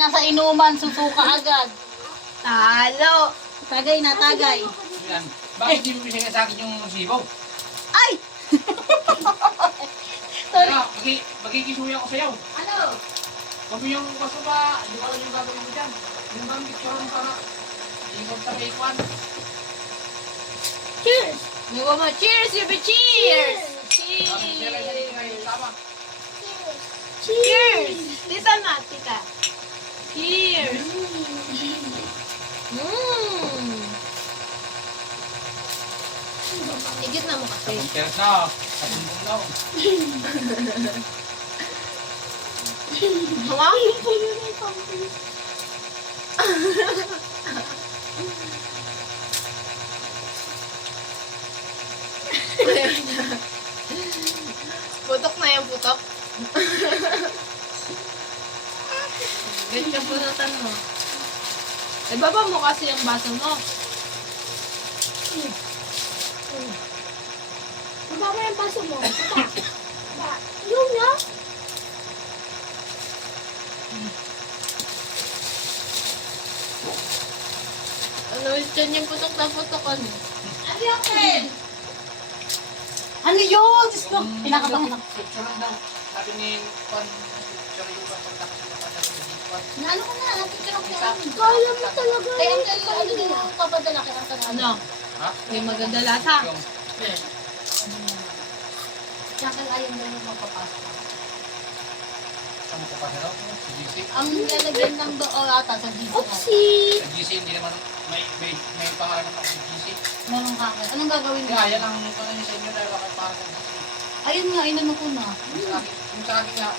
Nasa inuman, susuka agad. Talo! Tagay na, tagay. Yan. Bakit di mo bisaya sa akin yung sibaw? Ay! Sorry. Magkikisuya ko sa'yo. Ano? Kung yung kaso ba, di ko alam yung gagawin mo dyan. Yung bang picture mo para ikot sa may kwan. Cheers! Nawa mo, cheers, Yubi! Cheers! Cheers! Tama. Cheers! Tita na, tita. Cheers! Igit na mo kasi. Cheers na. Sa bumbong daw. Hawa? Putok na yung putok. Ganyan punutan mo. Ibaba mo kasi yung baso mo. Ibaba yung baso mo. Yung na? Ano yun yung putok na putok ano? Ano yun? Ano yun? Diyos ko, pinakabahan ako. Picture lang daw. Sabi ni Kwan, picture yung pagkakasama sa Kwan. Naano ko na, napicture ako sa amin. Kaya mo talaga. Kaya ang kaya ano din yung papadala kaya ang kanal. Ano? Ha? Hindi maganda lasa. Yung Kaya kaya ayaw na yung magpapasok. saan mo papasa daw? Sa GC? Ang lalagyan ng doon ata sa GC. Oopsie. Sa GC hindi naman may pangalan ng GC. Meron ka kaya. Anong gagawin mo? Kaya yan ang ano niya sa inyo dahil bakit para sa GC. Ayun nga, inano ko na. Yung sa akin nga,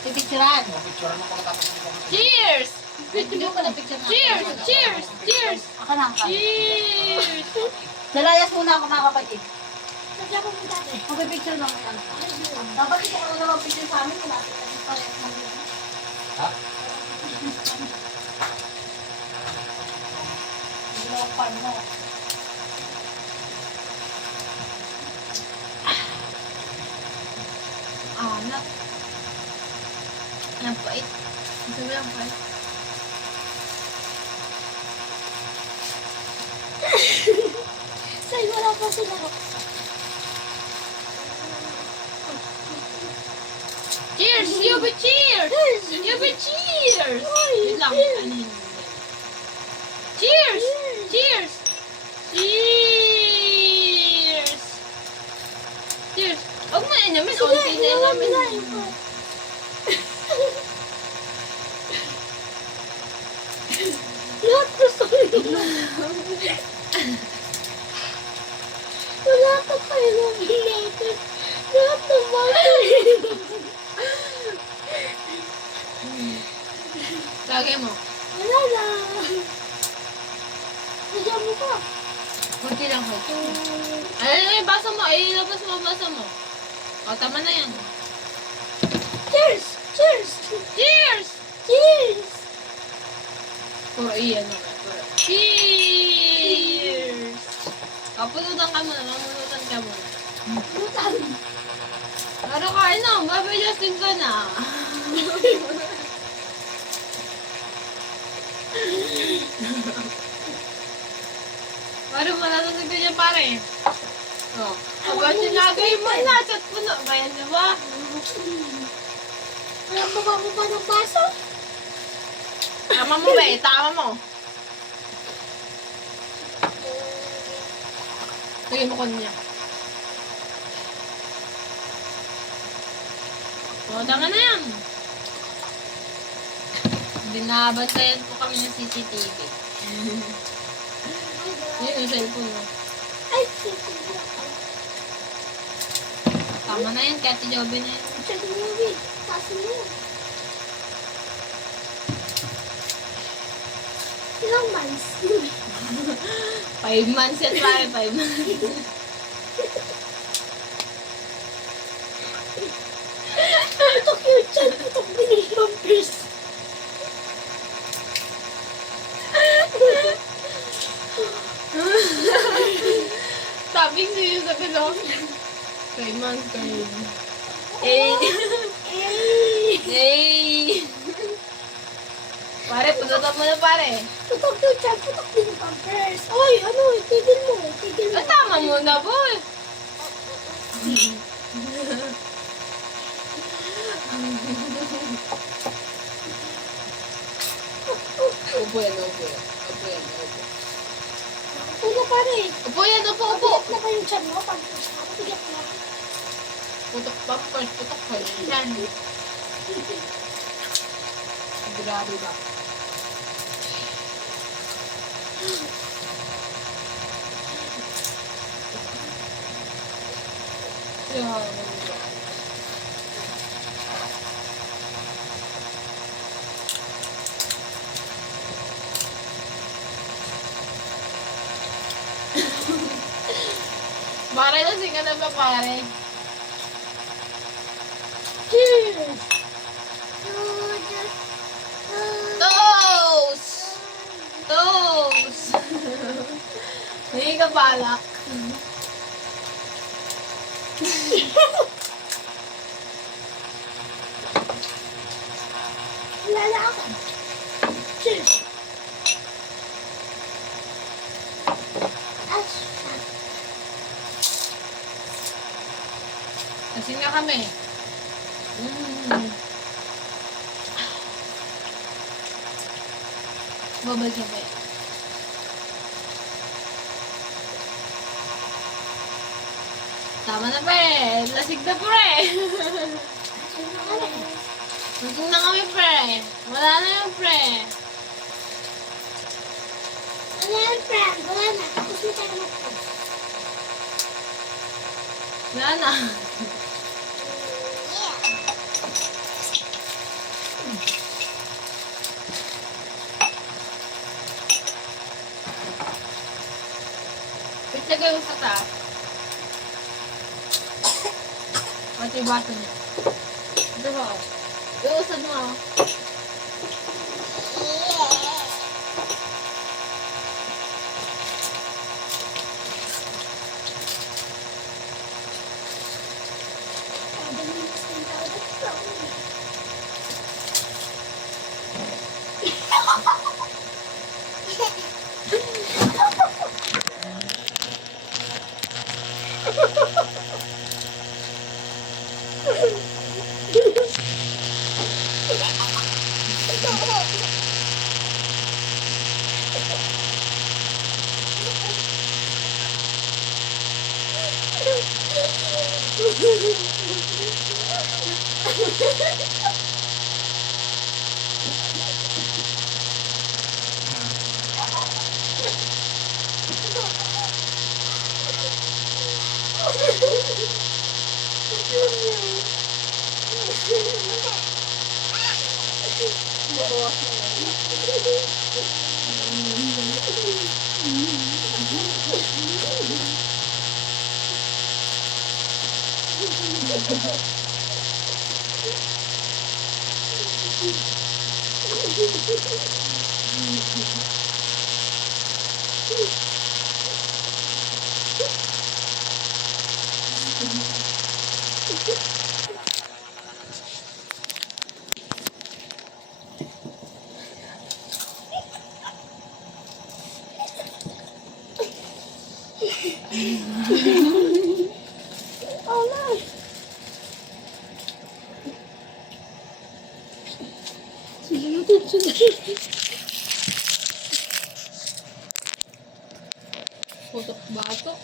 Pipicturean. picture mo pagkatapos hindi ko Cheers! Ay, hindi ko na picture na. Cheers! Cheers! Cheers! Ako na, ako. Cheers! Lalayas muna ako mga kapatid. Nagyan mo dati. Magpipicture lang yan. Dapat hindi ako na mag-picture sa amin. Wala sa kanya parehas ng ganyan. Ha? Lopan mo. Anak. Ang pait. Ang sabi ang pait. Sa'yo wala pa sila. Cheers! Yubi! Cheers! Yubi! Cheers! Yun lang. Ano yun? Cheers! Cheers! Cheers! Cheers! Huwag mo inamin. Unti na inamin. Lahat gusto ko wala ka kayo namin natin. Lahat ng bata. Lagay mo. Wala na. Nagyan mo pa. Kunti lang ko. Ano yung baso mo? Ay, ilabas mo ang baso mo. O, tama na yan. Cheers! Cheers! Cheers! Cheers! Puro iyan naman. Cheers! O, punutan ka muna. Mamunutan ka muna. Butan. Pero kain na. Baby Justin ka na. Parang malalasag ka niya pare. O. Aba, sinagay mo na. At puno. Bayan na ba? Wala baba mo pa ng baso? Tama mo ba eh? Tama mo. Lagay mo kon niya. O, tama na yan. Binabantayan po kami ng CCTV. Yun yung cellphone mo. Ay, Tama na yan, Kati Joby na yan. check mo movie. Tasin mo. Ilang months? 5 months yan, pare. 5 months. Ito cute yan. Ito binig bumpers. Sabi siya sa pinong. 5 months kayo. Eh. Eh. Eh. Pare, punutan mo na pare. Putok yung chan, putok din yung pampers. Oy, ano, itigil mo, itigil mo. Ah, tama muna, boy. Upo yan, upo yan. Upo yan, upo. Puno pare. Upo yan, upo, upo. Bigat na ba yung chan mo? Pampers na, bigat na. Putok pampers, putok pa yan. Grabe ba? Pare, lasing ka na ba, pare? Cheers! Toast! Toast! Hindi ka balak. Lala ako. Cheers! Lasing na kami. Babay kami. Tama na, pre. Lasing na, pre. Lasing na kami, pre. Wala na yung pre. Ano yan, friend? Wala na. Tapos na tayo mag-post. Wala na. Wait, lagay mo sa taas. Pati yung baso niya. Ito ba? Iusad mo. Oh, no. Sige natin, sige. Putok batok.